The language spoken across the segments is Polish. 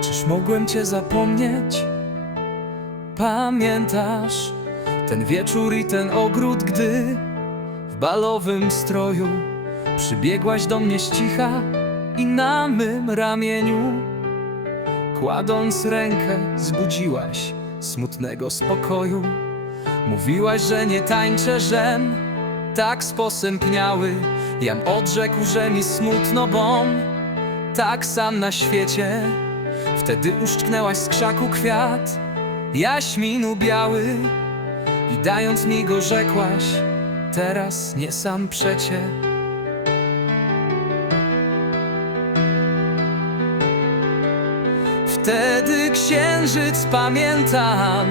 Czyż mogłem cię zapomnieć? Pamiętasz ten wieczór i ten ogród, gdy w balowym stroju przybiegłaś do mnie z cicha i na mym ramieniu kładąc rękę zbudziłaś smutnego spokoju. Mówiłaś, że nie tańczę, żem tak sposępniały. Jam odrzekł, że mi smutno, bom tak sam na świecie. Wtedy uszczknęłaś z krzaku kwiat, jaśminu biały i dając mi go rzekłaś, teraz nie sam przecie. Wtedy księżyc pamiętam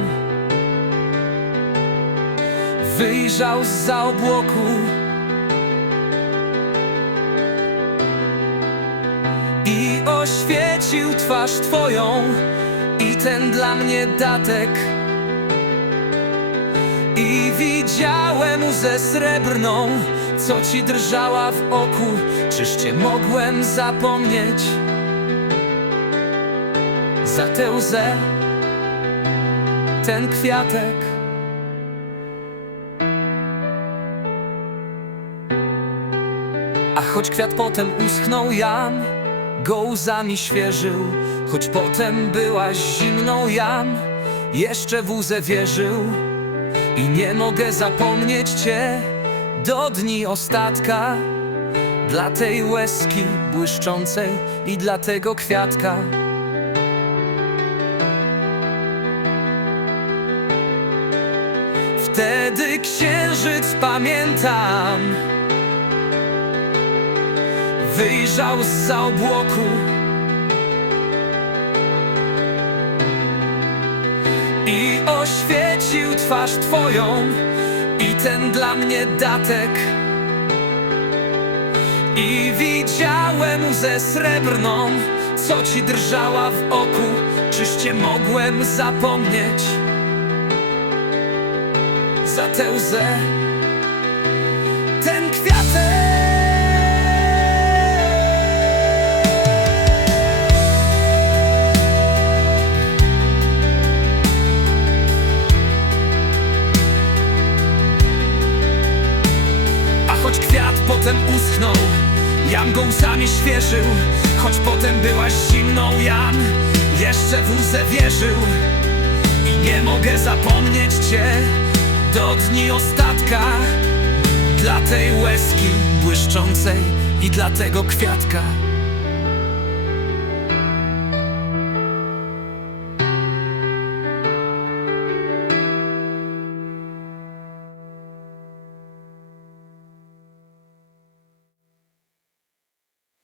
Wyjrzał z obłoku I oświecił twarz twoją I ten dla mnie datek. I widziałem łzę srebrną Co ci drżała w oku. Czyż cię mogłem zapomnieć Za tę łzę Ten kwiatek? A choć kwiat potem uschnął, Jan go łzami świeżył Choć potem byłaś zimną, Jan. Jeszcze w łzę wierzył I nie mogę zapomnieć Cię do dni ostatka. Dla tej łezki błyszczącej i dla tego kwiatka. Wtedy księżyc pamiętam Wyjrzał z obłoku. I oświecił twarz twoją I ten dla mnie datek. I widziałem łzę srebrną Co ci drżała w oku. Czyż cię mogłem zapomnieć Za tę łzę potem uschnął, Jan go łzami świeżył Choć potem byłaś zimną, Jan. Jeszcze w łzę wierzył. I nie mogę zapomnieć Cię do dni ostatka. Dla tej łezki błyszczącej i dla tego kwiatka